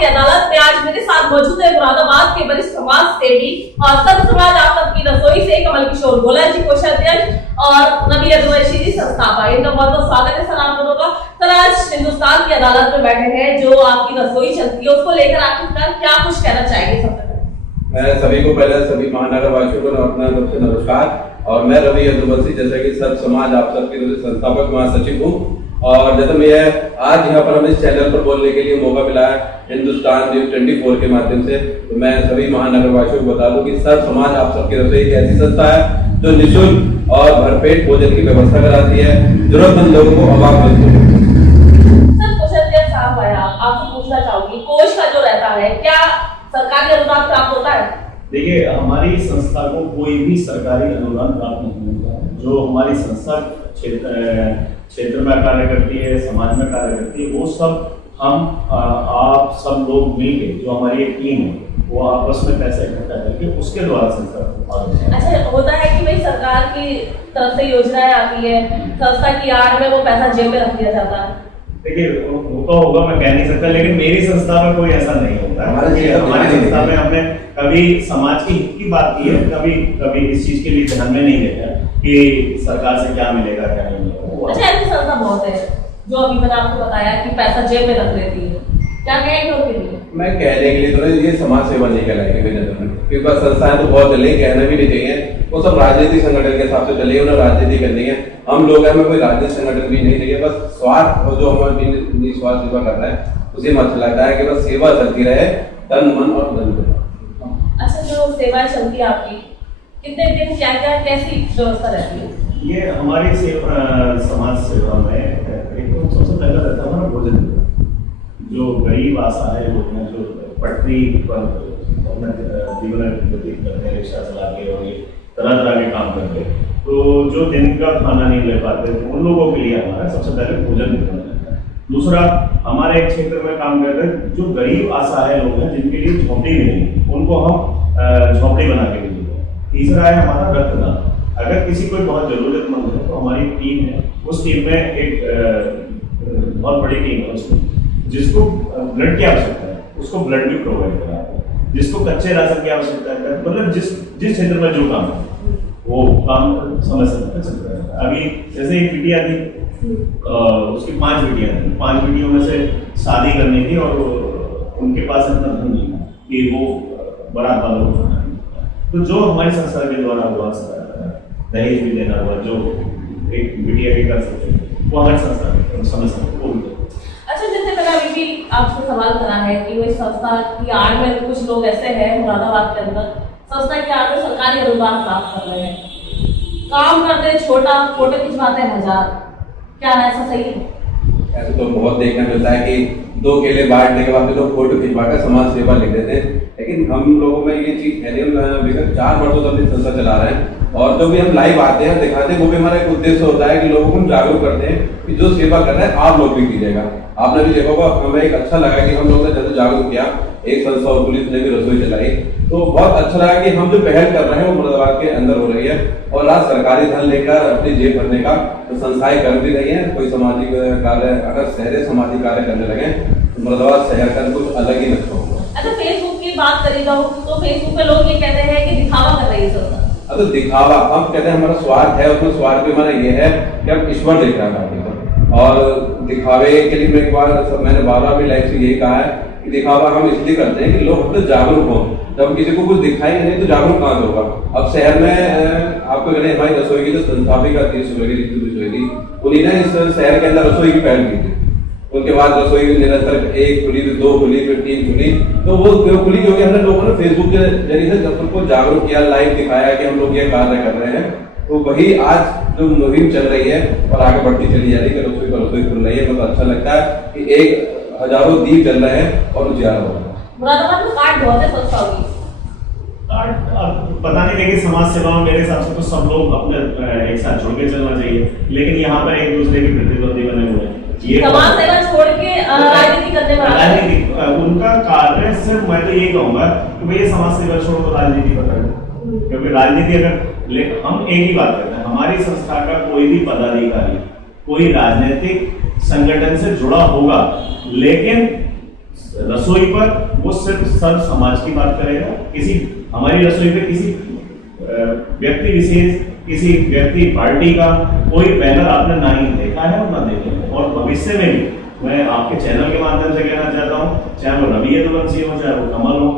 की अदालत में आज मेरे साथ मौजूद है मुरादाबाद के वरिष्ठ समाज सेवी और सब समाज आप सबकी रसोई से कमल किशोर गोला जी, कोषाध्यक्ष, और नबी अब्दुल जी, संस्थापक। इनका बहुत बहुत स्वागत है सर आप दोनों का। सर, आज हिंदुस्तान की अदालत में बैठे हैं, जो आपकी रसोई चलती है उसको लेकर आखिरकार क्या कुछ कहना चाहेंगे? सबसे मैं सभी को पहले सभी महानगर वासियों को अपना सबसे नमस्कार। और मैं रवि अब्दुल, जैसे कि सब समाज आप सबके संस्थापक महासचिव हूँ। और जैसे मैं आज यहाँ पर हमें इस चैनल पर बोलने के लिए मौका मिला है हिंदुस्तान न्यूज 24 के माध्यम से, तो मैं सभी महानगर वासियों को बता दूं कि सब समाज आप सबकी रसोई एक ऐसी संस्था है जो निःशुल्क और भरपेट भोजन की व्यवस्था कराती है, जरूरतमंद लोगों को अभाव वस्तु। सर, कोषाध्यक्ष साहब आपसे पूछना चाहूंगी, कोष का जो रहता है क्या सरकारी अनुदान प्राप्त होता है? देखिए, हमारी संस्था को कोई भी सरकारी अनुदान प्राप्त नहीं होता है। जो हमारी संस्था क्षेत्र में कार्य करती है, समाज में कार्य करती है, वो सब हम आप सब लोग मिलके, जो हमारी एक टीम है, वो आपस में पैसा इकट्ठा करके उसके द्वारा संस्था। अच्छा, होता है कि भाई सरकार की तरफ से योजनाएं आती है, संस्था की आड़ में वो पैसा जेब में रख दिया जाता है। देखिए, होता होगा, मैं कह नहीं सकता, लेकिन मेरी संस्था में कोई ऐसा नहीं होता है। हमारी संस्था में हमने कभी समाज की हित की बात की है, कभी इस चीज के लिए ध्यान में नहीं देता कि सरकार से क्या मिलेगा क्या नहीं मिलेगा। अच्छा, ऐसी संस्था बहुत है जो अभी मैंने आपको बताया कि पैसा जेब में रख देती है, क्या कहेंगे उनके लिए? मैं कहने के लिए तो ये समाज सेवा नहीं कहलाएगी मेरी नजर में, क्योंकि संस्थाएं तो बहुत चले, कहना भी नहीं चाहिए। वो सब राजनीतिक संगठन के हिसाब से चले, उन्हें राजनीति करनी है। हम लोग हमें कोई राजनीतिक संगठन भी नहीं चाहिए, बस स्वार्थ और जो हमारे निस्वार्थ सेवा कर रहा है उसे मत लगता है कि बस सेवा चलती रहे, तन मन और धन से। अच्छा, जो सेवाएं चलती है आपकी, कितने दिन क्या क्या कैसी व्यवस्था रहती है? ये हमारी समाज सेवा में एक तो सबसे पहला रहता है हमारा भोजन। जो गरीब असहाय लोग हैं, जो पटरी पर अपना जीवन व्यतीत करते हैं, रिक्शा चला के और ये तरह तरह के काम करते हैं, तो जो दिन का खाना नहीं ले पाते, तो उन लोगों के लिए हमारा सबसे पहले भोजन वितरण रहता है। दूसरा, हमारे एक क्षेत्र में काम करते हैं जो गरीब असहाय लोग हैं, जिनके लिए झोंपड़ी भी नहीं, उनको हम झोंपड़ी बना के भी देते हैं। तीसरा है हमारा रक्तदान। अगर किसी कोई बहुत जरूरतमंद है तो हमारी टीम है, उस टीम में एक बहुत बड़ी टीम है उसमें, जिसको ब्लड की आवश्यकता है उसको ब्लड भी प्रोवाइड कराते हैं, जिसको कच्चे राशन की आवश्यकता है, मतलब जिस क्षेत्र में जो काम है वो काम समय समय पर चलता रहता है। अभी जैसे एक बिटिया थी, उसकी 5 बिटियां थी, 5 बिटियों में से शादी करनी थी और उनके पास इतना धन नहीं था कि वो बारात वालों को खाना नहीं। तो जो हमारी संस्था के द्वारा हुआ, दहेज भी देना हुआ, जो एक बिटिया के कर सकते वो हमारी संस्था समय समय। अच्छा, जैसे मैंने अभी भी आपसे सवाल करा है कि वो संस्था की आड़ में कुछ लोग ऐसे हैं मुरादाबाद के अंदर, संस्था की आड़ में सरकारी अनुदान प्राप्त कर रहे हैं, काम करते छोटा, फोटो खिंचवाते 1000, क्या ऐसा सही है? ऐसे तो बहुत देखने मिलता है कि 2 केले बांटने के बाद लोग फोटो खिंचवाकर समाज सेवा लिख देते हैं, लेकिन हम लोगों में ये चीज है नहीं। विगत 4 वर्षों से अपनी संस्था चला रहे हैं, और जो भी हम लाइव आते हैं दिखाते हैं, वो भी हमारा एक उद्देश्य होता है कि लोगों को हम जागरूक करते हैं कि जो सेवा कर रहे हैं आप लोग भी कीजिएगा। आपने भी देखा होगा, हमें एक अच्छा लगा कि हम लोगों ने जैसे जागरूक किया, एक संस्था और पुलिस ने भी रसोई चलाई, तो बहुत अच्छा लगा कि हम जो पहल कर रहे हैं वो मुरादाबाद के अंदर हो रही है। और आज सरकारी धन लेकर अपनी जेब भरने का तो संस्थाएं कर भी रही है। कोई सामाजिक कार्य, अगर शहर सामाजिक कार्य करने लगे तो मुरादाबाद शहर का कुछ अलग ही नक्शा होगा। अच्छा, फेसबुक की बात करी जाऊँ तो फेसबुक पे लोग ये कहते हैं कि दिखावा कर रही है संस्था। तो दिखावा, हम कहते हैं हमारा स्वार्थ है, उसमें स्वार्थ भी हमारा ये है कि हम ईश्वर देख रहे हैं और दिखावे के लिए मैंने बार-बार भी लाइफ से यही कहा है कि दिखावा हम इसलिए करते हैं कि लोग अपने जागरूक हों। जब किसी को कुछ दिखाई नहीं तो जागरूक कहाँ से होगा? अब शहर में आपको कहते हमारी रसोई की जो संस्थापिका थी रसोई, उन्हीं ने इस शहर के अंदर रसोई की पहल की थी। उनके बाद रसोई की निरंतर 1 खुली, फिर 2 खुली, फिर 3 खुली, तो वो खुली क्योंकि हमने लोगों ने फेसबुक के जरिए से जब उनको जागरूक किया, लाइव दिखाया कि हम लोग ये कार्य कर रहे हैं, तो वही आज जो मुहिम चल रही है और आगे बढ़ती चली जा रही है, रसोई पर रसोई खुल रही है। बहुत अच्छा लगता है कि एक हजारों दीप जल रहे हैं और उजियारा हो रहा है। मुरादाबाद में कार्ड बहुत है संस्था होगी, पता नहीं, लेकिन समाज सेवा में मेरे हिसाब से तो सब लोग अपने एक साथ जुड़ के चलना चाहिए, लेकिन यहाँ पर एक दूसरे के प्रतिद्वंदी बने हुए हैं। ये समाज सेवा छोड़ के राजनीति करने वाला उनका कार्य सिर्फ, मैं तो ये कहूंगा कि भैया समाज सेवा छोड़ो तो राजनीति पर करें, क्योंकि राजनीति अगर हम एक ही बात करते हैं, हमारी संस्था का कोई भी पदाधिकारी कोई राजनीतिक संगठन से जुड़ा होगा, लेकिन रसोई पर वो सिर्फ सर्व समाज की बात करेगा। किसी हमारी रसोई पे किसी व्यक्ति विशेष, किसी व्यक्ति पार्टी का कोई बैनर आपने ना ही देखा है और ना देखेंगे। और भविष्य में भी मैं आपके चैनल के माध्यम से कहना चाहता हूँ, चाहे वो रवि यदुवंशी हो, चाहे वो कमल हो,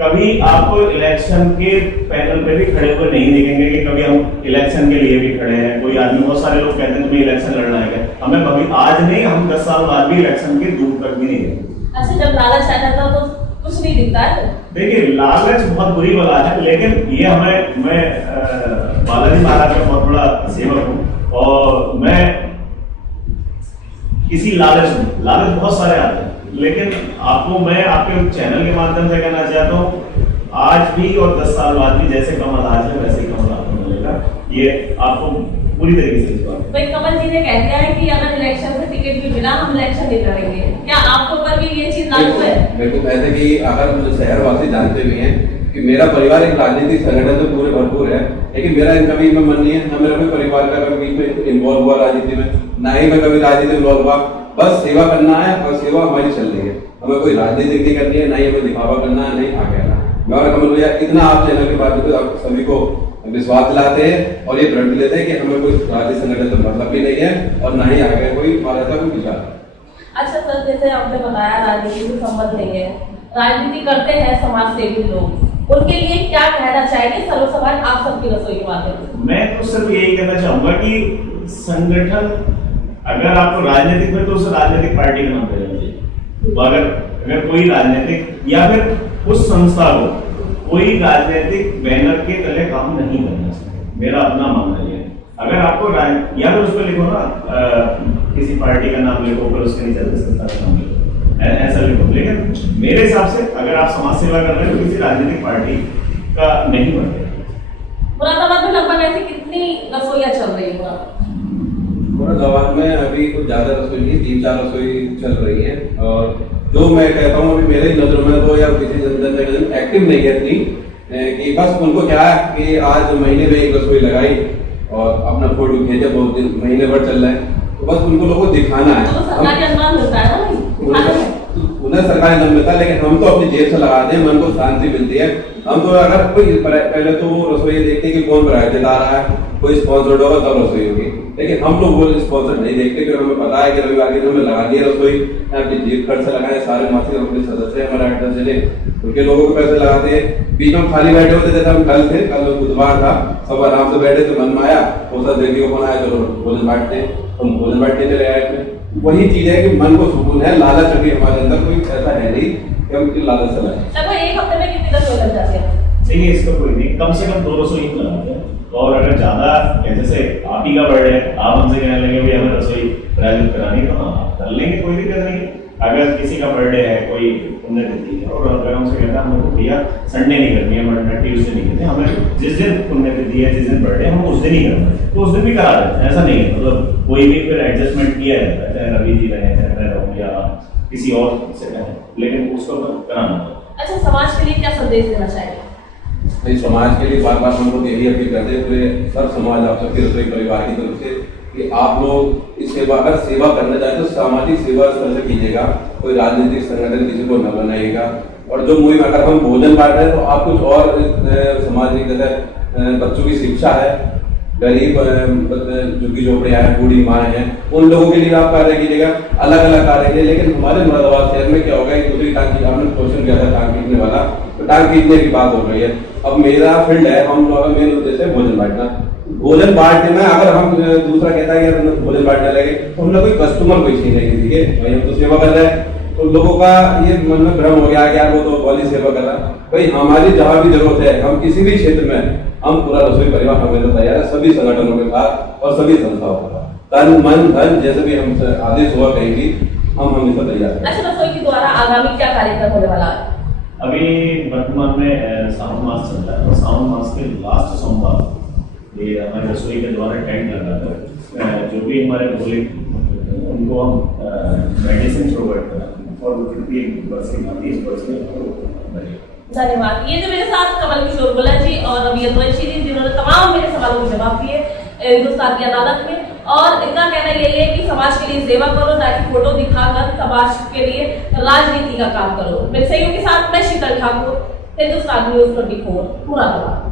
कभी आपको इलेक्शन के पैनल पे भी खड़े हुए नहीं देखेंगे कि कभी हम इलेक्शन के लिए भी खड़े हैं। कोई आदमी, बहुत सारे लोग कहते हैं तुम्हें इलेक्शन लड़ना है क्या? हमें कभी आज नहीं, हम 10 साल बाद भी इलेक्शन के दूर तक भी नहीं गए। अच्छा, जब लालच आ जाता तो कुछ नहीं दिखता है। देखिए, लालच बहुत बुरी बला है, लेकिन ये मैं बालाजी महाराज का बहुत बड़ा सेवक हूँ और मैं किसी लालच बहुत सारे आते हैं, लेकिन आपको मैं आपके चैनल के माध्यम से कहना चाहता हूँ, आज भी और 10 साल बाद भी जैसे कमल आज है वैसे ही कमल आपको मिलेगा। ये आपको पूरी तरीके से भाई कमल जी ने कह दिया है कि अगर इलेक्शन से टिकट भी मिला हम इलेक्शन नहीं लड़ेंगे, क्या आपके ऊपर भी ये चीज लागू है? बिल्कुल ऐसे कि अगर मुझे शहरवासी जानते भी हैं कि मेरा परिवार एक राजनीतिक संगठन से पूरे भरपूर है, लेकिन मेरा कभी में मन नहीं है, ना मेरा कोई परिवार का कभी बीच में इन्वॉल्व हुआ राजनीति में, ना ही मैं कभी राजनीति में इन्वॉल्व हुआ। बस सेवा करना है और सेवा हमारी चल रही है, हमें कोई राजनीति नहीं करनी है, ना ही हमें दिखावा करना है, नहीं आगे आना। मैं और कमल भैया इतना आप चैनल के माध्यम से आप सभी को विश्वास दिलाते हैं और ये प्रण लेते हैं कि हमें कोई राजनीतिक संगठन से मतलब भी नहीं है और ना ही आगे कोई हमारा ऐसा कोई विचार। अच्छा सर, जैसे आपने बताया राजनीति से संबंध नहीं है, राजनीति करते हैं समाज सेवी लोग, उनके लिए क्या कहना चाहेंगे सर्व समाज आप सबकी रसोई के माध्यम से? मैं तो सिर्फ यही कहना चाहूंगा कि संगठन, अगर आपको राजनीतिक में तो उस राजनीतिक पार्टी का नाम दे दीजिए। अगर कोई राजनीतिक या फिर उस संस्था को कोई राजनीतिक बैनर के तले काम नहीं करना चाहिए, मेरा अपना मानना ये है। अगर आपको या फिर उस पर लिखो ना, किसी पार्टी का नाम लिखो, फिर उसके नीचे संस्था का नाम लिखो, ऐसा लिखो। लेकिन मेरे हिसाब से अगर आप समाज सेवा कर रहे हो तो किसी राजनीतिक पार्टी का नहीं बन रहे। मुरादाबाद में लगभग ऐसी कितनी रसोइयां चल रही है? मुरादाबाद में अभी कुछ ज्यादा रसोई नहीं, 3-4 रसोई चल रही है। और जो मैं कहता हूँ अभी मेरे नजरों में तो या किसी जनता एक्टिव नहीं है इतनी, कि बस उनको क्या है कि आज महीने में एक रसोई लगाई और अपना फोटो खींचे, बहुत दिन महीने भर चल रहा है, तो बस उनको लोगों को दिखाना है। तो सरकारी अनुदान मिलता है ना, उन्हें सरकारी अनुदान मिलता है, लेकिन हम तो अपनी जेब से लगाते हैं, मन को शांति मिलती है। हम तो अगर कोई पहले तो वो रसोई देखते हैं कि कौन प्रायोजित आ रहा है, कोई स्पॉन्सर्ड होगा तब रसोई होगी, लेकिन हम लोग वो स्पॉन्सर नहीं देखते, क्योंकि हमें पता है कि रविवार के दिन हमें लगा दिया रसोई, अपनी जेब खर्च से लगाए, सारे मासिक अपने सदस्य हमारे 8-10 जने उनके लोगों को पैसे लगाते हैं। बीच में खाली बैठे होते, जैसे हम कल बुधवार था, सब आराम से बैठे तो मन में आया वो बेटी को फोन आया, चलो भोजन बांटते हैं, हम भोजन बांटने चले आए। वही चीज है कि मन को सुकून है, लालच अभी हमारे अंदर कोई ऐसा है नहीं कि हम लालच चलाए। एक हफ्ते में कितनी रसोई लग जाती है? नहीं, इसका कोई नहीं, कम से कम 2 रसोई लगाते हैं। और अगर ज्यादा, जैसे आप ही का बर्थडे है, आप हमसे कहने लगे भाई हमें रसोई प्रायोजित करानी, तो हाँ कर लेंगे, कोई दिक्कत नहीं। अगर किसी का बर्थडे है, कोई पुण्यतिथि है, और अगर हमसे कहता है हमको भैया संडे नहीं करनी है, मंडे ट्यूसडे नहीं करनी, हमें जिस दिन पुण्यतिथि है, जिस दिन बर्थडे हम उस दिन ही करना है, तो उस दिन भी करा देते हैं। ऐसा नहीं है, मतलब कोई भी फिर एडजस्टमेंट किया जाता है, चाहे रवि जी रहे, चाहे मैं रहूँ या किसी और से कहें, लेकिन उसको कराना है। अच्छा, समाज के लिए क्या संदेश देना चाहिए? नहीं, समाज के लिए बार बार हम लोग यही अपील करते हैं पूरे सब समाज, आप सबके रसोई परिवार की तरफ से, कि आप लोग इस सेवा, अगर सेवा करना चाहते तो सामाजिक सेवा इस तरह से कीजिएगा, कोई राजनीतिक संगठन किसी को न बनाइएगा। और जो मुहिम अगर हम भोजन बांट रहे हैं तो आप कुछ और सामाजिक, जैसे बच्चों की शिक्षा है, गरीब झुग्गी झोपड़ियाँ हैं, बूढ़ी माँ हैं, उन लोगों के लिए आप कार्य कीजिएगा, अलग अलग कार्य कीजिए। लेकिन हमारे मुरादाबाद शहर में क्या होगा, एक दूसरी टांग, आपने क्वेश्चन किया था टांग खींचने वाला, तो टांग खींचने की बात हो रही है। अब मेरा फील्ड है, हम लोग मेन उद्देश्य है भोजन बांटना। भोजन बांटने में अगर हम दूसरा कहता है कि भोजन बांटने लगे तो हमने कोई कस्टमर कोई छीन नहीं की है, भाई हम तो सेवा कर रहे हैं, तो लोगों का ये मन में भ्रम हो गया कि यार वो तो वाली सेवा कर रहा है। भाई हमारी जहाँ भी जरूरत है, हम किसी भी क्षेत्र में, हम पूरा रसोई परिवार हमेशा तैयार है, सभी संगठनों के साथ और सभी संस्थाओं के साथ, तन मन धन जैसे भी हम आदेश हुआ कहेंगी, हम हमेशा तैयार हैं। अच्छा, रसोई के द्वारा आगामी क्या कार्यक्रम होने वाला है? अभी वर्तमान में सावन मास चल रहा है, और सावन मास के लास्ट सोमवार ये हमारे रसोई के द्वारा टेंट लगाकर जो भी हमारे भोले उनको हम मेडिसिन प्रोवाइड कराएंगे, और 30 वर्ष के धन्यवाद। ये जो मेरे साथ कमल किशोर गोला जी और रवि यदुवंशी जी, जिन्होंने तमाम मेरे सवालों के जवाब दिए हिंदुस्तान की अदालत में। और इनका कहना यही है कि समाज के लिए सेवा करो, ना कि फोटो दिखाकर समाज के लिए राजनीति का काम करो। मेरे सहयोगी के साथ मैं शीतल ठाकुर, हिंदुस्तान न्यूज़ 24 मुरादाबाद।